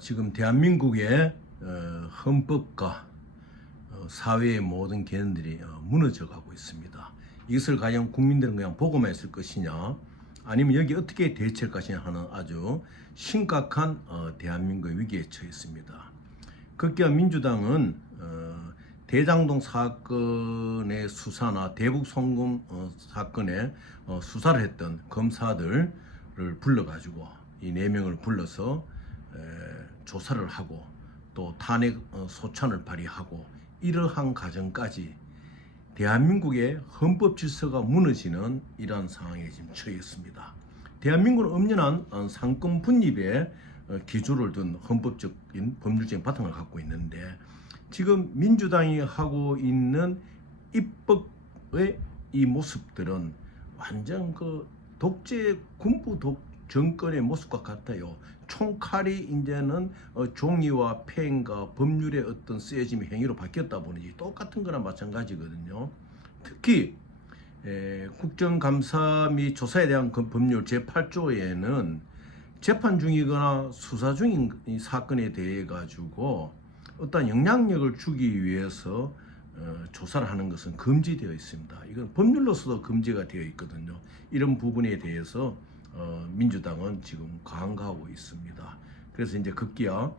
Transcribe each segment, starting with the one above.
지금 대한민국의 헌법과 사회의 모든 개념들이 무너져 가고 있습니다. 이것을 과연 국민들은 그냥 보고만 있을 것이냐, 아니면 여기 어떻게 대처할 것이냐 하는 아주 심각한 대한민국의 위기에 처했습니다. 급기야 민주당은 대장동 사건의 수사나 대북 송금 사건의 수사를 했던 검사들을 불러가지고 이 4명을 불러서 조사를 하고 또 탄핵 소찬을 발의하고 이러한 과정까지 대한민국의 헌법 질서가 무너지는 이러한 상황에 지금 처했습니다. 대한민국은 엄연한 상권 분립의 기조를 둔 헌법적인 법률적인 바탕을 갖고 있는데, 지금 민주당이 하고 있는 입법의 이 모습들은 완전 그 독재 군부 정권의 모습과 같아요. 총칼이 이제는 종이와 펜과 법률의 어떤 쓰여짐의 행위로 바뀌었다 보니 똑같은 거나 마찬가지거든요. 특히 국정감사 및 조사에 대한 법률 제8조에는 재판 중이거나 수사 중인 이 사건에 대해 가지고 어떤 영향력을 주기 위해서 조사를 하는 것은 금지되어 있습니다. 이건 법률로서도 금지가 되어 있거든요. 이런 부분에 대해서 민주당은 지금 강화하고 있습니다. 그래서 이제 급기야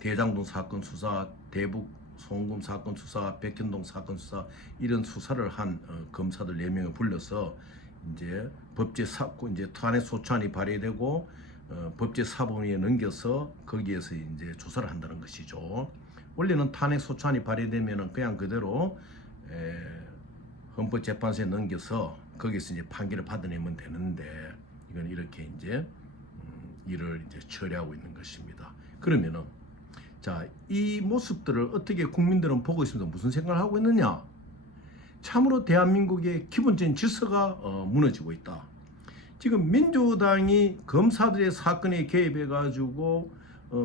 대장동 사건 수사, 대북 송금 사건 수사, 백현동 사건 수사 이런 수사를 한 검사들 4명을 불러서 이제 이제 탄핵 소추안이 발의되고 법제사법위에 넘겨서 거기에서 이제 조사를 한다는 것이죠. 원래는 탄핵 소추안이 발의되면은 그냥 그대로 헌법재판소에 넘겨서 거기서 이제 판결을 받아내면 되는데, 이건 이렇게 이제 일을 이제 처리하고 있는 것입니다. 그러면은 자, 이 모습들을 어떻게 국민들은 보고 있습니다. 무슨 생각을 하고 있느냐? 참으로 대한민국의 기본적인 질서가 무너지고 있다. 지금 민주당이 검사들의 사건에 개입해 가지고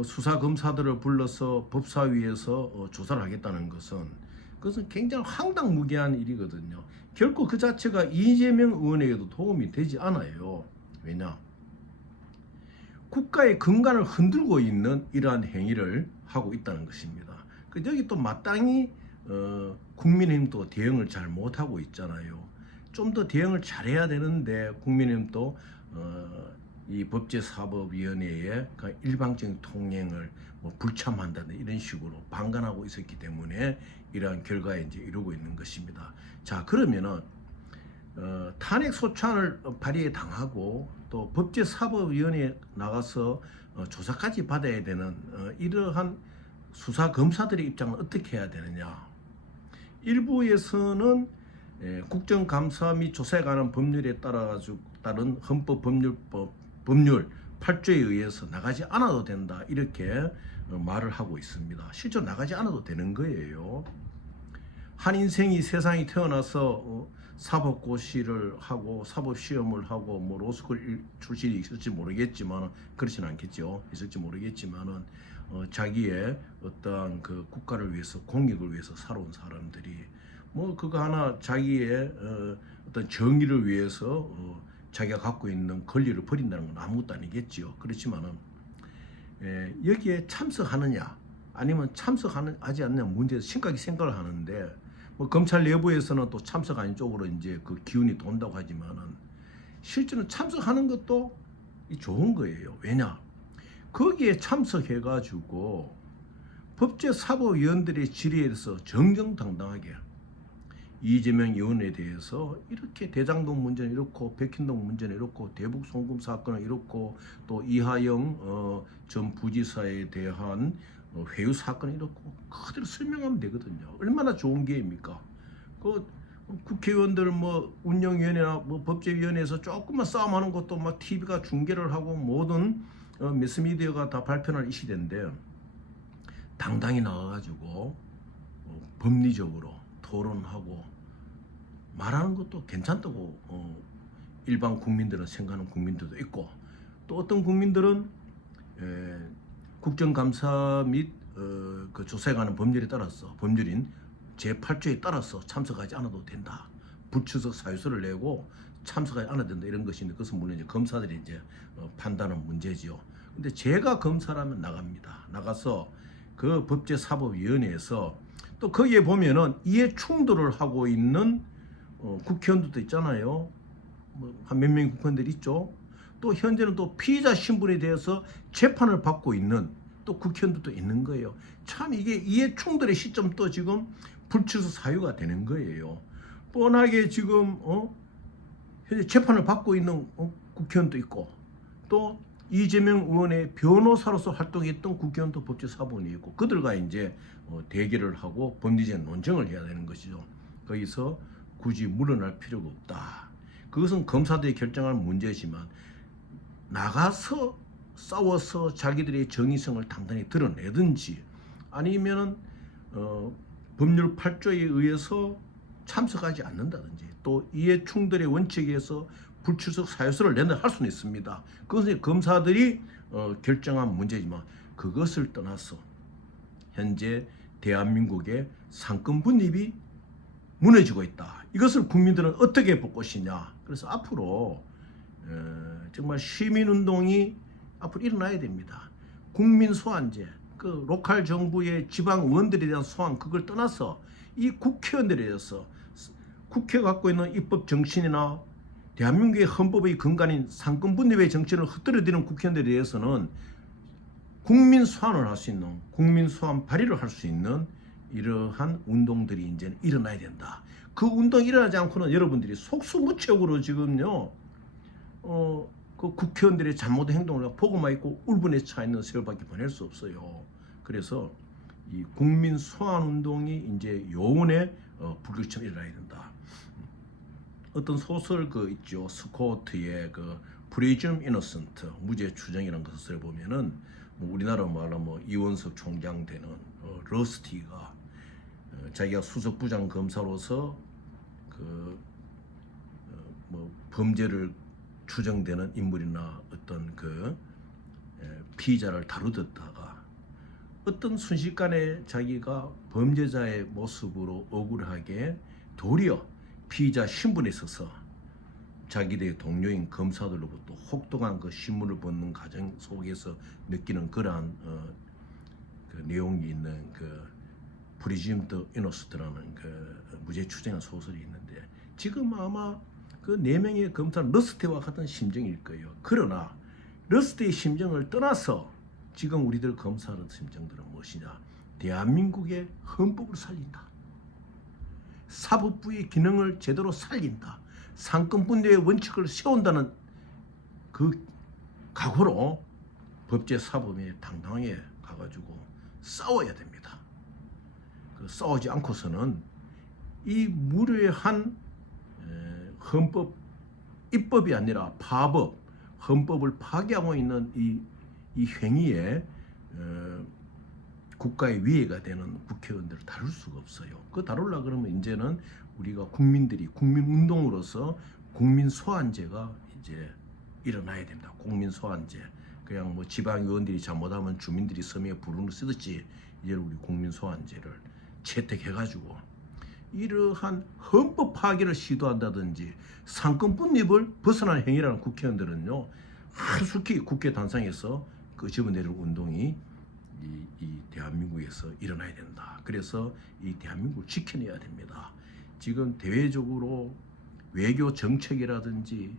수사 검사들을 불러서 법사위에서 조사를 하겠다는 그것은 굉장히 황당무계한 일이거든요. 결코 그 자체가 이재명 의원에게도 도움이 되지 않아요. 왜냐? 국가의 근간을 흔들고 있는 이러한 행위를 하고 있다는 것입니다. 여기 또 마땅히 국민의힘도 대응을 잘 못하고 있잖아요. 좀 더 대응을 잘해야 되는데 국민의힘도 이 법제사법위원회의 일방적인 통행을 불참한다는 이런 식으로 방관하고 있었기 때문에 이러한 결과에 이제 이루고 있는 것입니다. 자, 그러면은 탄핵 소추안을 발의에 당하고 또 법제사법위원회에 나가서 조사까지 받아야 되는 이러한 수사 검사들의 입장은 어떻게 해야 되느냐? 일부에서는 국정감사 및 조사에 관한 법률에 따른 헌법법률법 법률 8조에 의해서 나가지 않아도 된다, 이렇게 말을 하고 있습니다. 실제로 나가지 않아도 되는 거예요. 한 인생이 세상에 태어나서 사법고시를 하고 사법시험을 하고 로스쿨 출신이 있을지 모르겠지만, 그렇지는 않겠죠. 있을지 모르겠지만은 자기의 어떠한 그 국가를 위해서, 공익을 위해서 살아온 사람들이 그거 하나 자기의 어떤 정의를 위해서 자기가 갖고 있는 권리를 버린다는 건 아무것도 아니겠지요. 그렇지만은 여기에 참석하느냐 아니면 참석하지 않느냐 문제에서 심각하게 생각을 하는데, 검찰 내부에서는 또 참석 아닌 쪽으로 이제 그 기운이 돈다고 하지만은 실제로 참석하는 것도 좋은 거예요. 왜냐? 거기에 참석해가지고 법제사법위원들의 질의에서 정정당당하게 이재명 의원에 대해서 이렇게 대장동 문제는 이렇고 백현동 문제는 이렇고 대북 송금 사건은 이렇고 또 이하영 전 부지사에 대한 회유 사건은 이렇고 그대로 설명하면 되거든요. 얼마나 좋은 기회입니까? 그 국회의원들 운영위원회나 법제위원회에서 조금만 싸움하는 것도 TV가 중계를 하고 모든 매스미디어가 다 발표할 이 시대인데, 당당히 나와가지고 법리적으로 토론하고 말하는 것도 괜찮다고 일반 국민들은 생각하는 국민들도 있고, 또 어떤 국민들은 국정감사 및 그 조사에 관한 법률에 따라서, 법률인 제8조에 따라서 참석하지 않아도 된다, 불출석 사유서를 내고 참석하지 않아도 된다, 이런 것인데, 그것은 물론 이제 검사들이 이제 판단하는 문제지요. 근데 제가 검사라면 나갑니다. 나가서 그 법제사법위원회에서 또 거기에 보면은 이해 충돌을 하고 있는 국회의원들도 있잖아요. 뭐 한 몇 명의 국회의원들 있죠. 또 현재는 또 피의자 신분에 대해서 재판을 받고 있는 또 국회의원들도 있는 거예요. 참 이게 이해 충돌의 시점도 지금 불출석 사유가 되는 거예요. 뻔하게 지금 현재 재판을 받고 있는 국회의원도 있고 또 이재명 의원의 변호사로서 활동했던 국회의원도 법제사법원이 있고 그들과 이제 대결을 하고 법리적 논쟁을 해야 되는 것이죠. 거기서 굳이 물러날 필요가 없다. 그것은 검사들이 결정할 문제지만 나가서 싸워서 자기들의 정의성을 당당히 드러내든지 아니면은 법률 8조에 의해서 참석하지 않는다든지 또 이해 충돌의 원칙에 의해서 불출석 사유서를 낸다 할 수는 있습니다. 그것은 검사들이 결정한 문제지만 그것을 떠나서 현재 대한민국의 상권 분립이 무너지고 있다. 이것을 국민들은 어떻게 볼 것이냐. 그래서 앞으로 정말 시민운동이 앞으로 일어나야 됩니다. 국민 소환제, 그 로컬 정부의 지방 의원들에 대한 소환 그걸 떠나서 이 국회의원들에 대해서 국회가 갖고 있는 입법 정신이나 대한민국의 헌법의 근간인 상권 분립의 정신을 흩뜨려지는 국회의원들에 대해서는 국민 소환을 할 수 있는 국민 소환 발의를 할 수 있는 이러한 운동들이 이제 일어나야 된다. 그 운동이 일어나지 않고는 여러분들이 속수무책으로 지금요 그 국회의원들의 잘못된 행동을 보고만 있고 울분에 차 있는 세월밖에 보낼 수 없어요. 그래서 이 국민 소환 운동이 이제 요원에 불규칙 일어나야 된다. 어떤 소설 그 있죠. 스코트의 그 프리즘 이노센트 무죄 추정이라는 것을 보면은 뭐 우리나라 말로 뭐 이원석 총장 되는 러스티가 자기가 수석 부장 검사로서 그 뭐 범죄를 추정되는 인물이나 어떤 그 피의자를 다루다가 어떤 순식간에 자기가 범죄자의 모습으로 억울하게 도리어 피의자 신분에 있어서 자기들의 동료인 검사들로부터 혹독한 그 신문을 벗는 과정 속에서 느끼는 그러한 그 내용이 있는 그 프리즘 더 이노스트라는 그 무죄 추정한 소설이 있는데 지금 아마 그 4명의 검사는 러스트와 같은 심정일 거예요. 그러나 러스트의 심정을 떠나서 지금 우리들 검사의 심정들은 무엇이냐? 대한민국의 헌법을 살린다. 사법부의 기능을 제대로 살린다. 상권분립의 원칙을 세운다는 그 각오로 법제사법에 당당하게 가가지고 싸워야 됩니다. 그 싸우지 않고서는 이 무례한 헌법, 입법이 아니라 파법, 헌법을 파괴하고 있는 이 행위에 국가의 위해가 되는 국회의원들을 다룰 수가 없어요. 그 다룰라 그러면 이제는 우리가 국민들이 국민운동으로서 국민 소환제가 이제 일어나야 됩니다. 국민 소환제. 그냥 뭐 지방의원들이 잘못하면 주민들이 서명에 부르는 쓰듯이 이제 우리 국민 소환제를 채택해가지고 이러한 헌법 파괴를 시도한다든지 상권 분립을 벗어난 행위라는 국회의원들은요 한숙히 국회 단상에서 그 집어내는 운동이 이 대한민국에서 일어나야 된다. 그래서 이 대한민국을 지켜내야 됩니다. 지금 대외적으로 외교 정책이라든지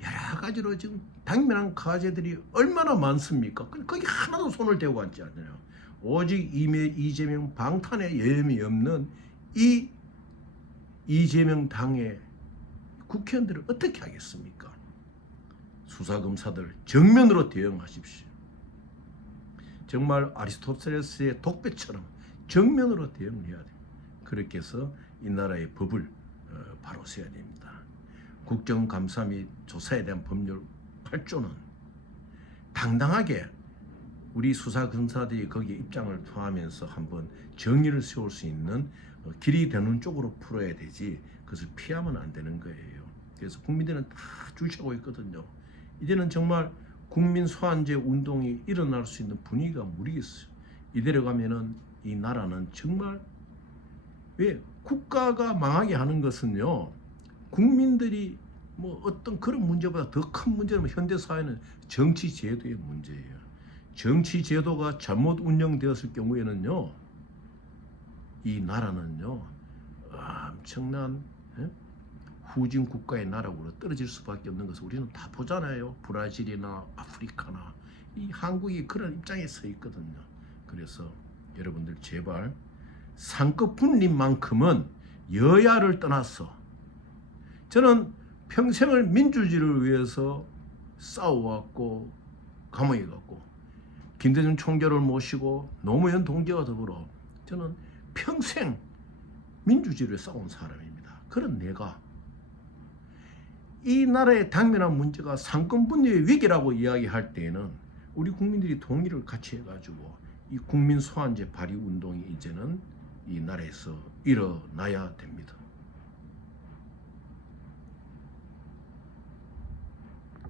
여러 가지로 지금 당면한 과제들이 얼마나 많습니까? 거기 하나도 손을 대고 앉지 않아요. 오직 이재명 방탄에 여염이 없는 이 이재명 당의 국회의원들을 어떻게 하겠습니까? 수사검사들 정면으로 대응하십시오. 정말 아리스토텔레스의 독배처럼 정면으로 대응해야 돼요. 그렇게 해서 이 나라의 법을 바로 세워야 됩니다. 국정감사 및 조사에 대한 법률 8조는 당당하게 우리 수사검사들이 거기에 입장을 토하면서 한번 정의를 세울 수 있는 길이 되는 쪽으로 풀어야 되지 그것을 피하면 안 되는 거예요. 그래서 국민들은 다 주시하고 있거든요. 이제는 정말 국민 소환제 운동이 일어날 수 있는 분위기가 무리겠어요. 이대로 가면은 이 나라는 정말 왜 국가가 망하게 하는 것은요 국민들이 뭐 어떤 그런 문제보다 더 큰 문제는 현대 사회는 정치 제도의 문제예요. 정치 제도가 잘못 운영되었을 경우에는요, 이 나라는요 엄청난 후진 국가의 나라로 떨어질 수밖에 없는 것을 우리는 다 보잖아요. 브라질이나 아프리카나 이 한국이 그런 입장에 서 있거든요. 그래서 여러분들 제발 상급 분립만큼은 여야를 떠나서, 저는 평생을 민주주의를 위해서 싸워왔고 감옥에 갔고 김대중 총재를 모시고 노무현 동지와 더불어 저는 평생 민주주의를 싸운 사람입니다. 그런 내가 이 나라의 당면한 문제가 상권 분립의 위기라고 이야기할 때에는 우리 국민들이 동의를 같이 해가지고 이 국민 소환제 발의 운동이 이제는 이 나라에서 일어나야 됩니다.